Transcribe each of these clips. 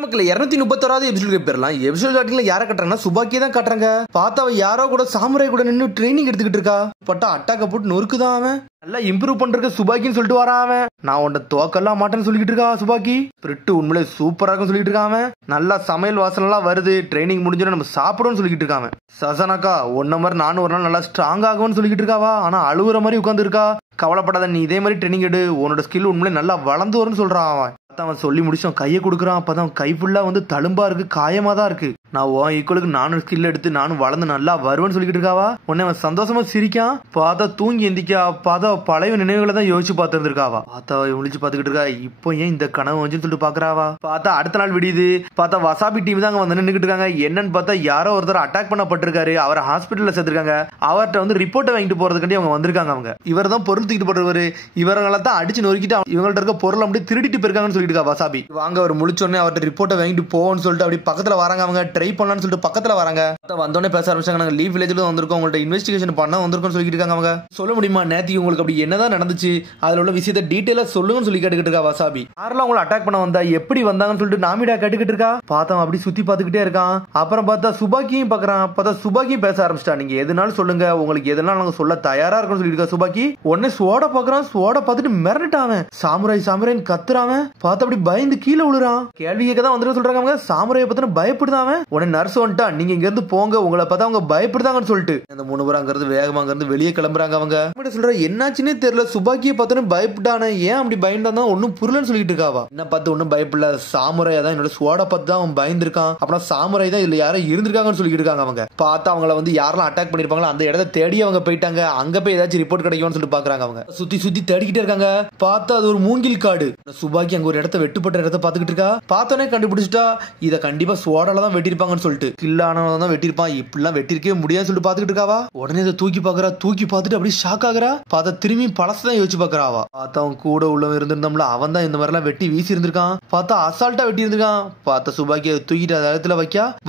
மக்கள் 231வது எபிசோட் போயிடலாம். எபிசோட் ஸ்டார்டிங்ல யாரை கட்டுறாங்கன்னா சுபாக்கியை தான் காட்டுறாங்க. பார்த்தா அவ யாரோ கூட சாமுராய் கூட நின்று ட்ரைனிங் எடுத்துக்கிட்டு இருக்கா. பட்டா அட்டாக்க போட்டு நொறுக்குதான் அவன். நல்லா இம்ப்ரூவ் பண்றதுக்கு சுபாக்கின்னு சொல்லிட்டு வரான் அவன். நான் உன்ட தோக்கெல்லாம் மாட்டேன்னு சொல்லிட்டு இருக்கா சுபாக்கி. பிரிட்டு உண்மையிலே சூப்பரா இருக்கும் சொல்லிட்டு இருக்கான். நல்லா சமையல் வாசனை எல்லாம் வருது. ட்ரைனிங் முடிஞ்சோன்னு நம்ம சாப்பிடுவோம்னு சொல்லிட்டு இருக்காங்க. சசனாக்கா ஒன்ன மாதிரி நானும் ஒரு நாள் நல்லா ஸ்ட்ராங் ஆகும்னு சொல்லிட்டு இருக்காவா. ஆனா அழுகுற மாதிரி உட்காந்து இருக்கா. கவலைப்படாத, நீ இதே மாதிரி ட்ரைனிங் எடு, உன்னோட ஸ்கில் உண்மையிலே நல்லா வளர்ந்து வரும்னு சொல்றான் அவன். அவன் சொல்லி முடிச்சோம் கையை கொடுக்குறான். அப்பதான் கை ஃபுல்லா வந்து தழும்பா இருக்கு, காயமா தான் இருக்கு. நான் உன் ஈக்குவலுக்கு நானும் ஸ்கில் எடுத்து நானும் வளர்ந்து நல்லா வருவேன்னு சொல்லிட்டு இருக்காவா. உடனே அவன் சந்தோஷமா சிரிக்கான். பார்த்தா தூங்கி எந்திக்கா. பார்த்தா பழைய நினைவுகளை தான் யோசிச்சு பார்த்து இருந்திருக்காவா. பார்த்தா முழிச்சு பாத்துக்கிட்டு இருக்கா. இப்போ ஏன் இந்த கனவு வந்துன்னு சொல்லிட்டு பாக்குறாவா. பார்த்தா அடுத்த நாள் விடியுது. பார்த்தா வசாபி டீம் தான் அங்க வந்து நின்றுட்டு இருக்காங்க. என்னன்னு பார்த்தா யாரோ ஒருத்தர் அட்டாக் பண்ணப்பட்டிருக்காரு. அவரை ஹாஸ்பிட்டல்ல சேர்த்திருக்காங்க. அவர்கிட்ட வந்து ரிப்போர்ட்டை வாங்கிட்டு போறதுக்காண்டி அவங்க வந்திருக்காங்க. அவங்க இவர் தான் பொருள் தூக்கிட்டு போடுறவரு. இவங்களை தான் அடிச்சு நொறுக்கிட்டு இவங்கள்ட்ட இருக்க பொருள் அப்படியே திருடிட்டு போயிருக்காங்கன்னு சொல்லிட்டு இருக்கா வசாபி. வாங்க அவர் முழிச்சோடனே அவர்கிட்ட ரிப்போர்ட்டை வாங்கிட்டு போவோம்னு சொல்லிட்டு அப்படி பக்கத்துல வராங்க. அவங்க ட்ரை பண்ணலாம்னு சொல்லிட்டு பக்கத்துல வராங்க. வந்தோடனே பேச ஆரம்பிச்சாங்க. நாங்க லீவ் வில்லேஜ்ல வந்திருக்கோம், உங்கள்ட்ட இன்வெஸ்டிகேஷன் பண்ண வந்திருக்கோம்னு சொல்லிட்டு இருக்காங்க. அவங்க சொல்ல முடியுமா நேத்தி உங்களுக்கு அப்படி என்னதான் நடந்துச்சு, அதுல உள்ள விஷயத்தை டீடைலா சொல்லுங்கன்னு சொல்லி கேட்டுக்கிட்டு இருக்கா வசாபி. யாரெல்லாம் உங்களை அட்டாக் பண்ண வந்தா, எப்படி வந்தாங்கன்னு சொல்லிட்டு நாமிடா கேட்டுக்கிட்டு இருக்கா. பார்த்தா அப்படி சுத்தி பார்த்துக்கிட்டே இருக்கான். அப்புறம் பார்த்தா சுபாக்கியும் பாக்குறான். பார்த்தா சுபாக்கியும் பேச ஆரம்பிச்சிட்டா. நீங்க எதுனாலும் சொல்லுங்க, உங்களுக்கு எதனால நாங்க சொல்ல தயாரா இருக்கும்னு சொல்லிட்டு இருக்கா சுபாக்கி. உடனே சோட பாக்குறான். சோட பார்த்துட்டு மிரண்டுட்டான். சாமுராய் சாமுராய்னு கத்துறான். பார்த்தா அப்படி பயந்து கீழே விழுறான். கேள்வி கேட்க தான் வந்துட்டு சொல்றாங்க. சாமுராயை பத்தின பயப்படுதாவன். உடனே நர்ஸ் வந்துட்டா, நீங்க இங்க இருந்து போங்க, உங்களை பார்த்தா அவங்க பயப்படுதாங்கன்னு சொல்லிட்டு அந்த 3 பேர் அங்க இருந்து வேகமா அங்க இருந்து வெளியே கிளம்புறாங்க. அவங்க சொல்ற என்னாச்சுன்னே தெரியல, சுபாக்கியை பார்த்தோன்னு பயப்பட்டானே, ஏன் அப்படி பயந்தாதான் ஒன்னும் புரியலன்னு சொல்லிட்டு இருக்காவா. என்ன பார்த்து ஒன்னும் பயப்படல, சாமுராய் தான் என்னோட சோட பார்த்து தான் அவன் பயந்துருக்கான். அப்புறம் சாமுராய் தான் இதுல யாரும் இருந்திருக்காங்கன்னு சொல்லிட்டு இருக்காங்க. அவங்க பார்த்தா அவங்கள வந்து யாரெல்லாம் அட்டாக் பண்ணிருப்பாங்களோ அந்த இடத்த தேடி அவங்க போயிட்டாங்க. அங்க போய் ஏதாச்சும் ரிப்போர்ட் கிடைக்கும்னு சொல்லிட்டு பாக்குறாங்க. அவங்க சுத்தி சுத்தி தேடிக்கிட்டே இருக்காங்க. பார்த்தா அது ஒரு மூங்கில் காடு. சுபாக்கி அங்க ஒரு இடத்த வெட்டுப்பட்ட இடத்த பாத்துக்கிட்டு இருக்கா. பார்த்தோன்னே கண்டுபிடிச்சிட்டா இத கண்டிப்பா சோடால தான் வெட்டிருப்பாங்கன்னு சொல்லிட்டு. கில்லானவன் தான் வெட்டிருப்பான், இப்படிலாம் வெட்டிருக்கவே முடியாதுன்னு சொல்லிட்டு பாத்துக்கிட்டு இருக்காவா. உடனே இதை தூக்கி பாக்குறா. தூக்கி பார்த்துட்டு அப்படியே ஷாக் ஆகுறா. பார்த்தா திரும்பி பழசதான் யோசிச்சு பாக்குறாவா. பார்த்தா அவன் கூட உள்ள இருந்திருந்தோம்ல, அவன் தான் இந்த மாதிரி எல்லாம் வெட்டி வீசி இருந்திருக்கான். பார்த்தா அசால்ட்டா வெட்டி இருந்திருக்கான். பார்த்தா சுபாக்கி அதை தூக்கிட்டு அந்த இடத்துல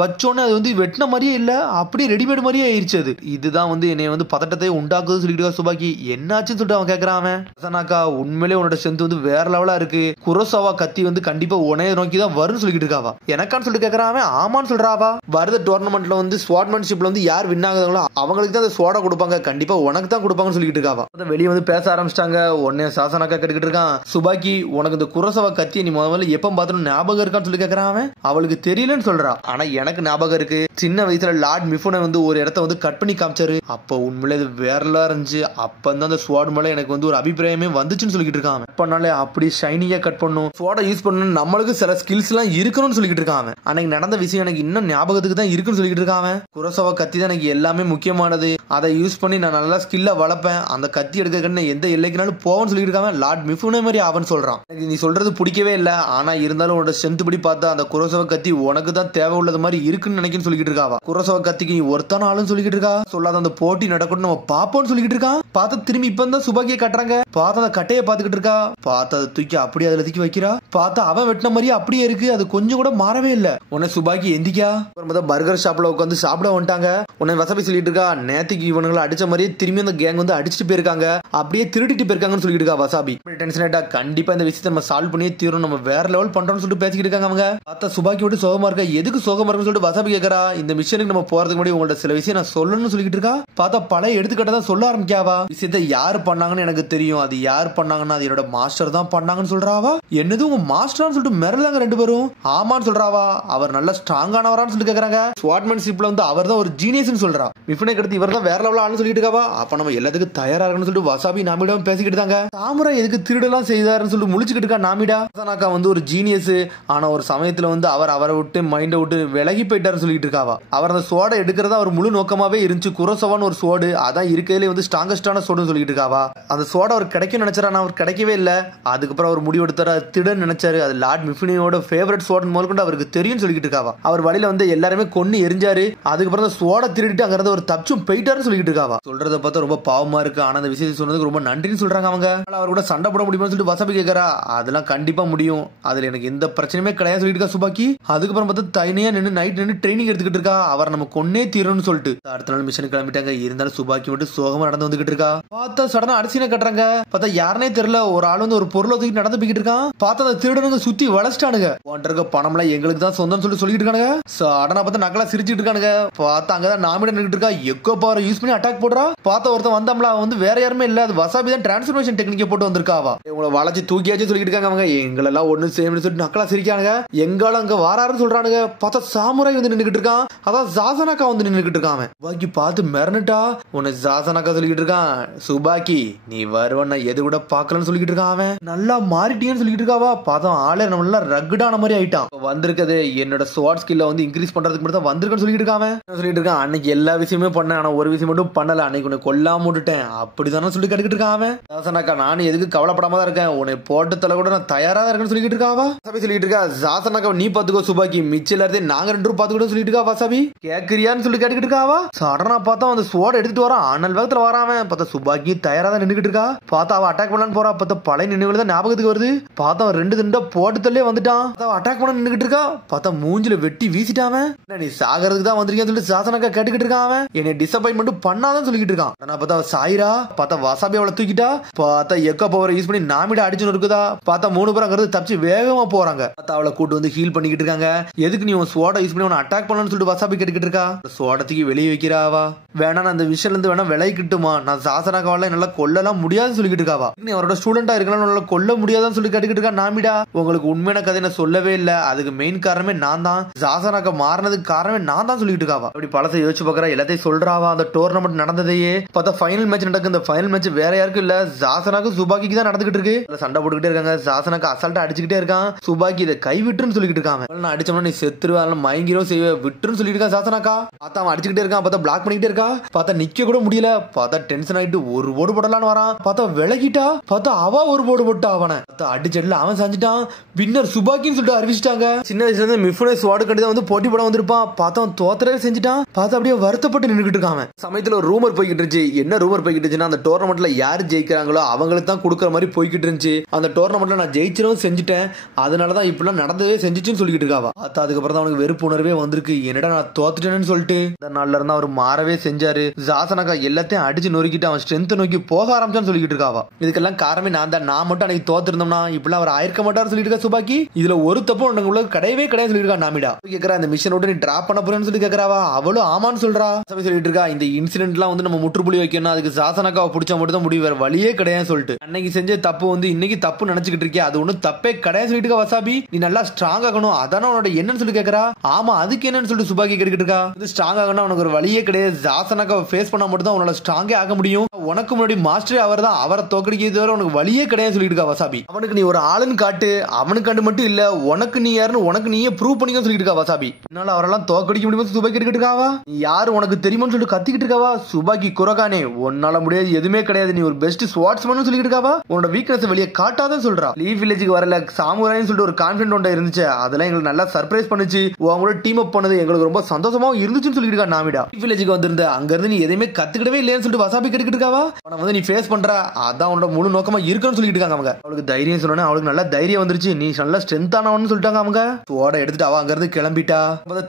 வச்சோடனே அது வந்து வெட்டின மாதிரியே இல்ல, அப்படியே ரெடிமேட் மாதிரியே ஆயிடுச்சு. அது இதுதான் வந்து என்னை வந்து பதட்டத்தை உண்டாக்குதுன்னு சொல்லிட்டு இருக்கா சுபாக்கி. என்னாச்சுன்னு சொல்லிட்டு அவன் கேட்கறான். அவன் உண்மையிலே உன்னோட ஸ்ட்ரென்த் வந்து வேற லெவலா இருக்கு. குரோசாவா கத்தி வந்து கண்டிப்பா உனைய நோக்கி தான் வரும்னு சொல்லிட்டு இருக்காவா. எனக்கான்னு சொல்லிட்டு கேட்கறான். ஆமான்னு சொல்றாவா. வருத டோர்னமெண்ட்ல வந்து ஸ்வாட்மேன்ஷிப்ல வந்து யார் வின் ஆகுதாங்களோ அவங்களுக்கு தான் அந்த சோடா கொடுப்பாங்க, கண்டிப்பா உனக்கு தான் கொடுப்பாங்கன்னு சொல்லிட்டு இருக்காவா. வெளியே வந்து பேச ஆரம்பிச்சிட்டாங்க. உடனே சாசனாக்கா கேட்டுக்கிட்டு இருக்கான். சுபாக்கி உனக்கு இந்த குரோசாவா கத்தியை நீ முதல்ல எப்ப பார்த்தோம் ஞாபகம் இருக்கான்னு சொல்லி கேட்கறான். அவளுக்கு தெரியலன்னு சொல்றா. ஆனா எனக்கு ஞாபகம் இருக்கு. சின்ன வயசுல லார்ட் மிஃபோனை வந்து ஒரு இடத்த வந்து கட் பண்ணி காமிச்சாரு. அப்ப உண்மையிலே அது வேறலாம் இருந்துச்சு. அப்பதான் அந்த ஸ்வாட் மேல எனக்கு வந்து ஒரு அபிப்பிராயமே வந்துச்சுன்னு சொல்லிட்டு இருக்கான். பண்ணாலே அப்படி ஷைனிங்கா கட் பண்ணும், சோடா யூஸ் பண்ணணும், நம்மளுக்கு சில ஸ்கில்ஸ் எல்லாம் இருக்கணும்னு சொல்லிட்டு இருக்கான். அன்னைக்கு நடந்த விஷயம் எனக்கு இன்னும் ஞாபகத்துக்கு தான் இருக்குன்னு சொல்லிட்டு இருக்கான். குரோசாவா கத்தி தான் எனக்கு எல்லாமே முக்கியமானது, அதை யூஸ் பண்ணி நான் நல்லா ஸ்கில்ல வளர்ப்பேன், அந்த கத்தி எடுக்க எந்த எல்லைக்குனாலும் போவோம்னு சொல்லிட்டு இருக்கான். லார்ட் மிஃபோனே மாதிரி அவன் சொல்றான். எனக்கு நீ சொல்றது பிடிக்கவே இல்லை, ஆனா இருந்தாலும் உன்னோட ஸ்ட்ரென்த் படி பார்த்தா அந்த குரோசாவா கத்தி உனக்கு தான் தேவை உள்ளது மாதிரி இருக்குன்னு நினைக்கிறேன்னு சொல்லிட்டு இருக்காவா. குரோசாவா கத்திக்கு நீ ஒருத்தான ஆளுன்னு சொல்லிட்டு இருக்கா. சொல்லாத அந்த போட்டி நடக்கணும் நம்ம பாப்போம்னு சொல்லிட்டு இருக்கான். பார்த்தா திரும்பி இப்ப தான் சுபாக்கியை கட்டுறாங்க. பார்த்தா அந்த கட்டையை பாத்துக்கிட்டு இருக்கா. பார்த்தா அதை தூக்கி அப்படியே அதுல தூக்கி வைக்கிறா. பார்த்தா அவன் வெட்டின மாதிரியே அப்படியே இருக்கு, அது கொஞ்சம் கூட மாறவே இல்ல. உன்னை சுபாக்கி எந்திக்கா. பர்கர் ஷாப்ல உட்காந்து சாப்பிட வந்துட்டாங்க. உன்னை வசப்பி சொல்லிட்டு இருக்கா. நேத்துக்கு இவனுங்களை அடிச்ச மாதிரியே திரும்பி அந்த கேங் வந்து அடிச்சுட்டு போயிருக்காங்க, அப்படியே திருடிட்டு போயிருக்காங்கன்னு சொல்லிட்டு இருக்கா வசாபி. டென்ஷன் ஆயிட்டா. கண்டிப்பா இந்த விஷயத்தை நம்ம சால்வ் பண்ணியே தீரும், நம்ம வேற லெவல் பண்றோம்னு சொல்லிட்டு பேசிக்கிட்டு இருக்காங்க. அவங்க பார்த்தா சுபாக்கி விட்டு சோகமா இருக்கா. எதுக்கு சோகமா இருக்குன்னு சொல்லிட்டு வசாபி கேட்கறா. இந்த மிஷனுக்கு நம்ம போறதுக்கு முன்னாடி உங்கள்ட்ட சில விஷயம் நான் சொல்லணும்னு சொல்லிட்டு இருக்கா. பார்த்தா பழைய எடுத்துக்கிட்ட தான் சொல்ல ஆரம்பிக்காவா. விஷயத்தை யாரு பண்ணாங்கன்னு எனக்கு தெரியும், அது யார் பண்ணாங்கன்னா அது என்னோட மாஸ்டர் தான் பண்ணாங்கன்னு சொல்றாவா. என்னது உங்க மாஸ்டர்னு சொல்லிட்டு மிரளாங்க ரெண்டு பேரும். ஆமான்னு சொல்றாவா. அவர் நல்ல ஸ்ட்ராங்கானவரான்னு சொல்லிட்டு கேக்குறாங்க. ஸ்வாட்மேன்ஷிப்ல வந்து அவர் தான் ஒரு ஜீனியஸ்னு சொல்றா. மிஃபனை கடுத்து இவர் தான் வேற லெவல் ஆளுன்னு சொல்லிட்டு இருக்காவா. அப்ப நம்ம எல்லாத்துக்கும் தயாரா இருக்குன்னு சொல்லிட்டு வசாபி நாமிடாவும் பேசிக்கிட்டு இருக்காங்க. சாமுராய் எதுக்கு திருடெல்லாம் செய்தாருன்னு சொல்லிட்டு முழிச்சுக்கிட்டு இருக்கா நாமிடா. சனாக்கா வந்து ஒரு ஜீனியஸ், ஆனா ஒரு சமயத்துல வந்து அவரை விட்டு மைண்டை விட்டு விலகி போயிட்டாருன்னு சொல்லிட்டு இருக்காவா. அவர் அந்த சோடை எடுக்கிறதா ஒரு முழு நோக்கமாவே இருந்துச்சு. குரோசாவான்னு ஒரு சோடு, அதான் இருக்கிறதுலே வந்து ஸ்ட்ராங்கஸ்டான சோடுன்னு சொல்லிட்டு இருக்காவா. அந்த சோடா அவர் கிடைக்கும் நினைச்சாரா, அவர் கிடைக்கவே இல்லை. அதுக்கப்புறம் அவர் முடிவு எடுத்தாரு, திருடன் நினைச்சாரு. அது லார்ட் மிஃபினியோட ஃபேவரட் சோடன் முதல் கொண்டு அவருக்கு தெரியும் சொல்லிட்டு இருக்காவா. அவர் வழியில வந்து எல்லாருமே கொன்னு எரிஞ்சாரு. அதுக்கப்புறம் அந்த சோடை திருடிட்டு அங்க இருந்து ஒரு தப்பிச்சும் போயிட்டாருன்னு சொல்லிட்டு இருக்காவா. சொல்றத பார்த்தா ரொம்ப பாவமா இருக்கு. ஆனா அந்த விஷயத்தை சொன்னதுக்கு ரொம்ப நன்றின்னு சொல்றாங்க. அவங்க அவர் கூட சண்டை போட முடியுமா சொல்லிட்டு வசப்பி கேட்கறா. அதெல்லாம் கண்டிப்பா முடியும், அதுல எனக்கு எந்த பிரச்சனையுமே கிடையாது சொல்லிட்டு இருக்கா சுபாக்கி. அதுக்கப்புறம் பார்த்தா தனியா நின்று நைட் நின்று ட்ரைனிங் எடுத்துக்கிட்டு இருக்கா. அவர் நம்ம கொன்னே தீரணும்னு சொல்லிட்டு அடுத்த நாள் மிஷன் கிளம்பிட்டாங்க. இருந்தாலும் சுபாக்கி மட்டும் சோகமா நடந்து வந்துகிட்டு இருக்கா. பார்த்தா சடனா அரிசினை கட்டுறாங்க. பார்த்தா யாருனே தெரியல, ஒரு ஆள் வந்து ஒரு பொருளை தூக்கி நடந்து போய்கிட்டு இருக்கான். பார்த்து அந்த திருடனுங்க சுத்தி வளச்சிட்டானுங்க. உன்கிட்ட பணம் எல்லாம் எங்களுக்கு தான் சொந்தம் சொல்லிட்டு இருக்கானுங்க. சடனா பார்த்து நக்கலா சிரிச்சிட்டு இருக்கானுங்க. பார்த்தா அங்கதான் நாமிடா நின்னுட்டு இருக்கா. எக்கோ பவர் யூஸ் பண்ணி அட்டாக் போடுறா. பார்த்த ஒருத்தன் வந்தாம்ல அவன் வந்து வேற யாருமே இல்ல, அது வசாபி தான் டிரான்ஸ்ஃபர்மேஷன் டெக்னிக்கை போட்டு வந்திருக்காவா. இவங்களை வளைச்சு தூக்கியாச்சு சொல்லிட்டு இருக்காங்க. அவங்க எங்களெல்லாம் ஒண்ணு செய்யணும்னு சொல்லிட்டு நக்கலா சிரிக்கானுங்க. எங்கால அங்க வாராருன்னு சொல்றானுங்க. பார்த்தா சாமுராய் வந்து நின்னுகிட்டு இருக்கான். அதான் ஜாசனாக்கா வந்து நின்னுகிட்டு இருக்கான். பாக்கி பார்த்து மிரண்டுட்டா. உன்னை ஜாசனாக்கா சொல்லிட்டு இருக்கான். சுபாக்கி நீ வருவன எது கூட பாக்கலன்னு சொல்லிட்டு இருக்கான். அவன் நல்லா மாறிட்டேன்னு சொல்லிட்டு இருக்காவா. பார்த்தா ஆளே நம்ம ரக்கடான மாதிரி ஆயிட்டான். வந்திருக்கது என்னோட ஸ்வாட் ஸ்கில்ல வந்து இன்க்ரீஸ் பண்றதுக்கு மட்டும் தான் வந்திருக்கன்னு சொல்லிட்டு இருக்கான். சொல்லிட்டு இருக்கான் அன்னைக்கு எல்லா விஷயமே பண்ணேன், ஆனா ஒரு விஷயம் மட்டும் பண்ணல, அன்னைக்கு உன்னை கொல்லாம விட்டுட்டேன் அப்படிதானே சொல்லி கேட்டுக்கிட்டு இருக்கான். ஜாசனாக்கா நானும் எதுக்கு கவலைப்படாம தான் இருக்கேன், உன்னை போட்டு தலை கூட நான் தயாரா தான் இருக்கேன்னு சொல்லிட்டு இருக்காவா. சொல்லிட்டு இருக்கா ஜாசனாக்கா நீ பாத்துக்கோ சுபாக்கி, மிச்சம் எல்லாத்தையும் நாங்க 2 பேரும் பாத்துக்கிட்டோம் சொல்லிட்டு இருக்கா. வாசாபி கேக்குறியான்னு சொல்லி கேட்டுக்கிட்டு இருக்காவா. சடனா பார்த்தா அந்த ஸ்வாட் எடுத்துட்டு வரான். அனல் வேகத்துல வராம பார்த்தா சுபாக்கி தயாரா தான் நின்னுகிட்டு இருக்கா. பார்த்தா அவ அட்டாக் பண்ணலான்னு போறா. பார்த்தா பழைய நினைவுகள் தான் ஞாபகத்துக்கு வருது. பார்த்தா 2 திண்டா போட்டு தள்ளே வந்துட்டான். அட்டாக் பண்ண நின்னுகிட்டு இருக்கா. பார்த்தா மூஞ்சில வெட்டி வீசிட்டான். நீ சாகிறதுக்கு தான் வந்திருக்கேன்னு சொல்லிட்டு ஜாசனாக்கா கேட்டுக்கிட்டு இருக்கான். என்னை டிசப்பாயின்மெண்ட் பண்ணாதான் சொல்லிட்டு இருக்கான். ஆனா பார்த்தா சாயிரா. பார்த்தா வாசாபி அவளை தூக்கிட்டா. பார்த்தா எக்கோ பவர் யூஸ் பண்ணி நாமிடா அடிச்சுன்னு இருக்குதா. பார்த்தா 3 பேரும் அங்க தப்பிச்சு வேகமா போறாங்க. பார்த்தா அவளை கூட்டு வந்து ஹீல் பண்ணிக்கிட்டு இருக்காங்க. எதுக்கு நீ ஸ்வாட யூஸ் பண்ணி அட்டாக் பண்ணணும்னு சொல்லிட்டு வாசாபி கேட்டுக்கிட்டு இருக்கா. ஸ்வாடத்துக்கு வெளியே வைக்கிறாவா. வேணா நான் அந்த விஷயம்ல இருந்து வேணா விலைக்கிட்டுமா, நான் ஜாசனாக்காவால என்னால கொல்லலாம் முடியாதுன்னு சொல்லிட்டு இருக்காவா. நீ அவரோட ஸ்டூடெண்டா இருக்கலாம் கொல்ல முடியாதுன்னு சொல்லி கேட்டுக்கிட்டு இருக்கா. நாமிடா உங்களுக்கு உண்மையான கதை நான் சொல்லவே இல்லை, அதுக்கு மெயின் காரணமே நான் தான், ஜாசனாக்கா மாறினதுக்கு காரணமே நான் தான் சொல்லிட்டு இருக்காவா. அப்படி பழசை யோசிச்சு பாக்குறா. எல்லாத்தையும் சொல்றாவா. அந்த டோர்னமெண்ட் நடந்ததையே பார்த்தா ஃபைனல் மேட்ச் நடக்கு. இந்த ஃபைனல் மேட்ச் வேற யாருக்கும் இல்ல, ஜாசனாக்கு சுபாக்கிக்கு தான் நடந்துகிட்டு இருக்கு. சண்டை போட்டுக்கிட்டே இருக்காங்க. ஜாசனாக்கு அசால்ட்டா அடிச்சுக்கிட்டே இருக்கான். சுபாக்கி இதை கை விட்டுன்னு சொல்லிட்டு இருக்காங்க. நான் அடிச்சோம்னா நீ செத்துருவா, மயங்கிரும் செய்வ விட்டுன்னு சொல்லிட்டு இருக்கான் ஜாசனாக்கா. பார்த்தா அவன் அடிச்சுக்கிட்டே இருக்கான். பார்த்தா பிளாக் பண்ணிக்கிட்டே இருக்கா. பார்த்தா நிக்க கூட முடியல. பார்த்தா டென்ஷன் ஆயிட்டு ஒரு போடு போடலான்னு வரான். பார்த்தா விலகிட்டா. பார்த்தா அவ ஒரு போடு போட்டா. அவனை அடிச்சடில அவன் செஞ்சுட்டான். வின்னர் சுபாக்கின்னு சொல்லிட்டு அறிவிச்சிட்டாங்க. சின்ன வயசுல இருந்து மிஃபுனை ஸ்வாட் கட்டி தான் வந்து போட்டி போட வந்திருப்பான். பார்த்தா அவன் தோத்தரவே செஞ்சுட்டான். பார்த்தா அப்படியே வருத்தப்பட்டு நின்றுகிட்டு இருக்கான். சமயத்துல ஒரு ரூமர் போய்கிட்டு இருந்துச்சு. என்ன ரூமர் போய்கிட்டு இருந்துச்சுன்னா அந்த டோர்னமெண்ட்ல யாரு ஜெயிக்கிறாங்களோ அவங்களுக்கு தான் கொடுக்குற மாதிரி போய்கிட்டு இருந்துச்சு. அந்த டோர்னமெண்ட்ல நான் ஜெயிச்சிரும் செஞ்சுட்டேன், அதனாலதான் இப்பெல்லாம் நடந்தவே செஞ்சுச்சுன்னு சொல்லிட்டு இருக்காவா. பார்த்தா அதுக்கப்புறம் தான் அவனுக்கு வெறுப்பு உணர்வே வந்திருக்கு. என்னடா நான் தோத்துட்டேன்னு சொல்லிட்டு இந்த நாள்ல இருந்து அவர் மாறவே செஞ்சாரு. ஜாசனாக்கா எல்லாத்தையும் அடிச்சு நொறுக்கிட்டு அவன் ஸ்ட்ரென்த் நோக்கி போக ஆரம்பிச்சான்னு சொல்லிட்டு இருக்காவா. இதுக்கெல்லாம் காரணமே நான் தான். நான் மட்டும் அன்னைக்கு தோத்திருந்தோம்னா இப்பெல்லாம் அவர் ஆயிருக்க மாட்டாரு சொல்லிட்டு இருக்கா சுபாக்கி. இதுல ஒரு தப்பு உள்ள கிடையவே கிடையாது சொல்லிட்டு இருக்கா. நாமிடா கேக்குறா இந்த மிஷன் விட்டு நீ டிராப் பண்ண போறேன்னு சொல்லி கேக்குறாவா. அவளும் ஆமான்னு சொல்றா. சொல்லிட்டு இருக்கா இந்த இன்சிடென்ட் எல்லாம் வந்து நம்ம முற்றுப்புள்ளி வைக்கணும், அதுக்கு ஜாசனாக்காவை பிடிச்சா மட்டும் தான் முடிவு, வேற வழியே கிடையாது சொல்லிட்டு. அன்னைக்கு செஞ்ச தப்பு வந்து இன்னைக்கு தப்பு நினைச்சுக்கிட்டு இருக்கியா, அது ஒன்னும் தப்பே கிடையாது சொல்லிட்டு இருக்கா வசாபி. நீ நல்லா ஸ்ட்ராங் ஆகணும், அதான உன்னோட என்னன்னு சொல்லி கேக்குறா. ஆமா அதுக்கு என்னன்னு சொல்லிட்டு சுபாக்கி கேட்டுக்கிட்டு இருக்கா. இது ஸ்ட்ராங் ஆகணும் உனக்கு ஒரு வழியே கிடையாது, ஜாசனாக்காவை ஃபேஸ் பண்ணா மட்டும் தான் உன்னோட ஸ்ட்ராங்கே ஆக முடியும். உனக்கு முன்னாடி மாஸ்டரே அவர் தான், அவரை தோக்கடிக்கிறது வரை உனக்கு வழியே கிடையாது சொல்லிட்டு இருக்கா வசாபி. அவனுக்கு நீ ஒரு ஆளுன்னு காட்டு, அவனுக்கு மட்டும் இல்ல உனக்கு நீ யாருன்னு உனக்கு நீயே ப்ரூவ் பண்ணிக்க சொல்லிட்டு இருக்கா வசாபி. என்னால அவரெல்லாம் தோக்கடிக்க முடியுமா சுபாக்கி கேட்டுக்கிட்டு இருக்காவா. நீ யாரு உனக்கு தெரியுமான்னு சொல்லிட்டு கத்திக்கிட்டு இருக்காவா. சுபாக்கி குரகானே உன்னால முடியாது எதுவுமே கிடையாது, நீ ஒரு பெஸ்ட் ஸ்வாட்ஸ்மேன் சொல்லிட்டு இருக்காவா. உன்னோட வீக்னஸ் வெளியே காட்டாதான் சொல்றா. லீவ் வில்லேஜுக்கு வரல சாமுராய்னு சொல்லிட்டு ஒரு கான்ஃபிடன்ட் ஒன்று இருந்துச்சு, அதெல்லாம் எங்களுக்கு நல்லா சர்ப்ரைஸ் பண்ணுச்சு. உங்களோட டீம் அப் பண்ணது எங்களுக்கு ரொம்ப சந்தோஷமாவும் இருந்துச்சுன்னு சொல்லிட்டு இருக்கா நாமிடா. லீவ் வில்லேஜுக்கு வந்திருந்த அங்க இருந்து நீ எதையுமே கத்துக்கிடவே இல்லைன்னு சொல்லிட்டு வசாபி கேட்டுக்கிட்டு இருக்காவா. அவனை வந்து நீ ஃபேஸ் பண்ற, அதான் உன்னோட முழு நோக்கமா இருக்குன்னு சொல்லிட்டு இருக்காங்க அவங்க. அவளுக்கு தைரியம் சொன்னா அவளுக்கு நல்லா தைரியம் வந்துருச்சு, நீ நல்லா ஸ்ட்ரென்த்தானவன்னு சொல்லிட்டாங்க அவங்க. சோட எடுத்துட்டு அவ அங்க இருந்து கிளம்பிட்டா.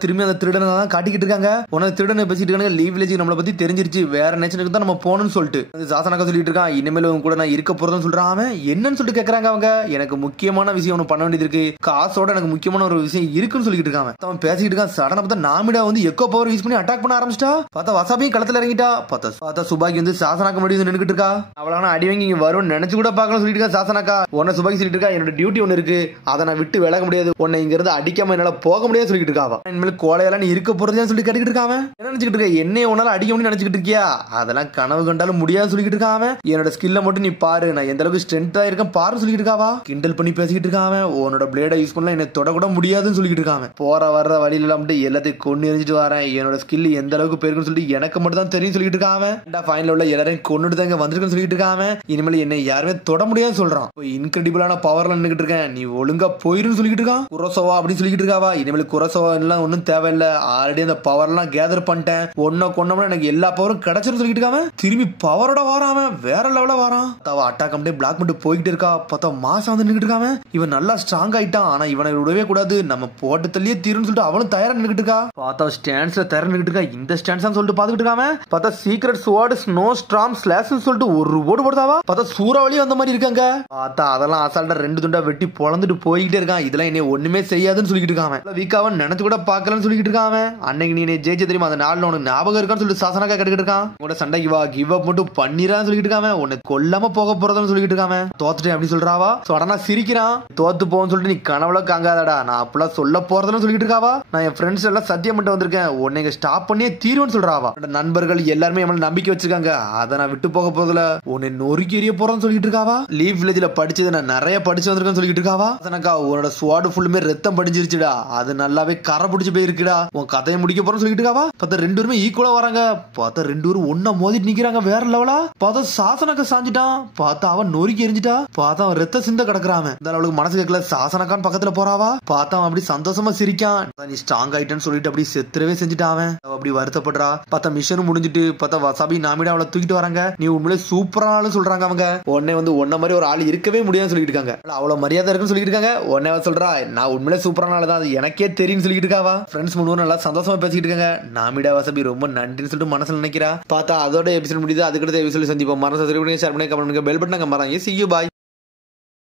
திரும்பி அந்த திருடனை தான் காட்டிக்கிட்டு இருக்காங்க. உனக்கு திருடனை பேசிட்டு இருக்காங்க. லீவ் வில்லேஜ் நம்மளை பத்தி தெரிஞ்சிருச்சு, வேற நேச்சனுக்கு தான் நம்ம போகணும்னு சொல்லிட்டு ஜாசனாக்கா சொல்லிட்டு இருக்கான். இனிமேல் உங்க கூட நான் இருக்க போறதுன்னு சொல்றான். அவன் என்னன்னு சொல்லிட்டு கேக்குறாங்க அவங்க. எனக்கு முக்கியமான விஷயம் ஒன்று பண்ண வேண்டியது இருக்கு, காசோட எனக்கு முக்கியமான ஒரு விஷயம் இருக்குன்னு சொல்லிட்டு இருக்காங்க. அவன் பேசிட்டு இருக்கான். சடனா பார்த்தா நாமிடா வந்து எக்கோ பவர் யூஸ் பண்ணி அட்டாக் பண்ண ஆரம்பிச்சிட்டா. பார்த்தா வசாபியும் களத்துல இறங்கிட்டா. பார்த்தா சுபாக்கி வந்து ஜாசனாக்கா முன்னாடி வந்து நின்னுகிட்டு இருக்கா. அவளான அடி வாங்கி இங்க வரும் நினைச்சு கூட பார்க்கலாம் சொல்லிட்டு இருக்கா ஜாசனாக்கா. உன்ன சுபாக்கி சொல்லிட்டு இருக்கா என்னோட டியூட்டி ஒன்னு இருக்கு, அதை நான் விட்டு விலக முடியாது, உன்னை இங்க இருந்து அடிக்காம என்னால போக முடியாது சொல்லிட்டு இருக்காவா. இனிமேல் கோலையெல்லாம் நீ இருக்க போறதுன்னு சொல்லி கேட்டுக்கிட்டு இருக்காம. என்ன நினைச்சுக்கிட்டு இருக்க, என்னைய உன்னால அடிக்க முடியும் நினைச்சுக்கிட்டு இருக்கியா, அதெல்லாம் கனவு கண்டாலும் முடியாது சொல்லிட்டு இருக்கான். என்னோட ஸ்கில்ல மட்டும் நீ பாரு, நான் எந்த அளவுக்கு ஸ்ட்ரென்த்தா இருக்கேன் பாரு சொல்லிட்டு இருக்காவா. கிண்டல் பண்ணி பேசிக்கிட்டு இருக்கான். உன்னோட பிளேட யூஸ் பண்ணலாம் என்ன தொட கூட முடியாதுன்னு சொல்லிட்டு இருக்கான். போற வர்ற வழியில எல்லாம் எல்லாத்தையும் கொண்டு எரிஞ்சிட்டு வரேன், என்னோட ஸ்கில் எந்த அளவுக்கு பேருக்குன்னு சொல்லிட்டு எனக்கு மட்டும் தான் தெரியும் சொல்லிட்டு இருக்கான். ஃபைனல் உள்ள எல்லாரையும் கொண்டுட்டு தான் வந்திருக்குன்னு சொல்லிட்டு இருக்கான். இனிமேல் என்ன யாருமே தொட முடியாது சொல்றான். இன்கிரெடிபிளான பவர்ல நின்னுகிட்டு இருக்கேன், நீ ஒழுங்கா போயிருன்னு சொல்லிட்டு இருக்கான். குரோசோவா அப்படின்னு சொல்லிட்டு இருக்காவா. இனிமேல் குரோசோவா எல்லாம் ஒன்னும் தேவையில்லை, ஆல்ரெடி அந்த பவர் எல்லாம் கேதர் பண்ணிட்டேன், ஒன்ன கொண்டோம்னா எனக்கு எல்லா பவரும் கிடைச்சிரும் சொல்லிட்டு இருக்காம. திரும்பி பவரோட வராம வேற லெவல வரான். அட்டாக் அப்படியே பிளாக் பண்ணிட்டு போய்கிட்டு இருக்கா. பார்த்தா மாசம் வந்து நின்னுட்டு இருக்காம. இவன் நல்லா ஸ்ட்ராங் ஆயிட்டான், ஆனா இவனை விடவே கூடாது, நம்ம போட்டு தள்ளியே தீருன்னு சொல்லிட்டு அவளும் தயாரா நின்னுட்டு இருக்கா. பார்த்தா ஸ்டாண்ட்ஸ்ல தயாரா நின்னுட்டு இருக்கா. இந்த ஸ்டாண்ட்ஸ் சொல்லிட்டு பாத்துக்கிட்டு இருக்காம. பார்த்தா secret sword snow storm slam ஸ்லாஷ்னு சொல்லிட்டு ஒரு போடு போடுதாவா பார்த்தா சூறாவளி அந்த மாதிரி இருக்காங்க. பார்த்தா அதெல்லாம் அசால்ட்டா 2 துண்டா வெட்டி பொளந்துட்டு போய்கிட்டே இருக்கான். இதெல்லாம் என்ன ஒண்ணுமே செய்யாதுன்னு சொல்லிட்டு இருக்கான். வீக்காவன் நினைச்சு கூட பாக்கலன்னு சொல்லிட்டு இருக்கான். அன்னைக்கு நீ ஜெயிச்ச தெரியுமா, அந்த நாள்ல உனக்கு ஞாபகம் இருக்கான்னு சொல்லிட்டு சாசனாக்கா கேட்டுக்கிட்டு இருக்கான். உங்களோட சண்டைக்கு வா, கிவ் அப் மட்டும் பண்ணிரான்னு சொல்லிட்டு இருக்கான். உன்னை கொல்லாம போக போறதுன்னு சொல்லிட்டு இருக்கான். தோத்துட்டேன் அப்படி சொல்றாவா. உடனே சிரிக்கிறான். தோத்து போன்னு சொல்லிட்டு நீ கனவுல காங்காதடா, நான் அப்பெல்லாம் சொல்ல போறதுன்னு சொல்லிட்டு இருக்காவா. நான் என் ஃப்ரெண்ட்ஸ் எல்லாம் சத்தியம் பண்ணிட்டு வந்திருக்கேன், உன்னை ஸ்டாப் பண்ணியே தீருன்னு சொல்றாவா. நண்பர்கள் எல்லாருமே எவ்வளவு நம்பிக்கை வச்சிருக்காங்க, அதை நான் விட்டு போக போறதுல உன்னை நொறுக்கி எறிய போறேன்னு சொல்லிட்டு இருக்காவா. லீவ் வில்லேஜ்ல படிச்சது நான் நிறைய படிச்சு வந்திருக்கேன்னு சொல்லிட்டு இருக்காவா. அதனாக்கா உன்னோட ஸ்வாடு ஃபுல்லுமே ரத்தம் படிஞ்சிருச்சுடா, அது நல்லாவே கரை பிடிச்சு போயிருக்குடா, உன் கதையை முடிக்க போறேன்னு சொல்லிட்டு இருக்காவா. பார்த்தா 2 பேருமே ஈக்குவலா வராங்க. பார்த்தா 2 பேரும் ஒன்னா மோதிட்டு நிக்கிறாங்க வேற லெவலா. பார்த்தா சாசனக்கா சாஞ்சிட்டான். பார்த்தா அவன் நொறுக்கி எரிஞ்சிட்டா. பார்த்தா அவன் ரத்த சிந்த கிடக்குறான். அவளுக்கு மனசு கேட்கல, சாசனக்கான் பக்கத்துல போறாவா. பார்த்தா அவன் அப்படி சந்தோஷமா சிரிக்கான். நீ ஸ்ட்ராங் ஆயிட்டேன்னு சொல்லிட்டு அப்படி செத்துறவே செஞ்சுட்டான். அப்படி வருத்தப்படுறா. பார்த்தா மிஷனும் முடிஞ்சிட்டு பார்த்தா வசாபி நாமிடா அவளை தூக்கிட்டு வராங்க. நீ உண்மையிலே சூப்பரானு சொல்றாங்க அவங்க. உன்னை வந்து உன்ன மாதிரி ஒரு ஆள் இருக்கவே முடியாதுன்னு சொல்லிட்டு இருக்காங்க. அவ்வளவு மரியாதை இருக்குன்னு சொல்லிட்டு இருக்காங்க. உன்னை சொல்றா நான் உண்மையிலே சூப்பரான ஆள் தான், அது எனக்கே தெரியும் சொல்லிட்டு இருக்காவா. ஃப்ரெண்ட்ஸ் முன்னூறு நல்லா சந்தோஷமா பேசிட்டு இருக்காங்க. நாமிடா வசாபி ரொம்ப நன்றின்னு சொல்லிட்டு மனசுல நினைக்கிறா. பார்த்தா அதோட எபிசோட் முடியுது. அதுக்கடுத்த எபிசோட் சந்திப்போம். மனசு ஷேர் பண்ணி கமெண்ட் பண்ணுங்க. பெல் பட்டனை மறந்துடாதீங்க. See you, bye.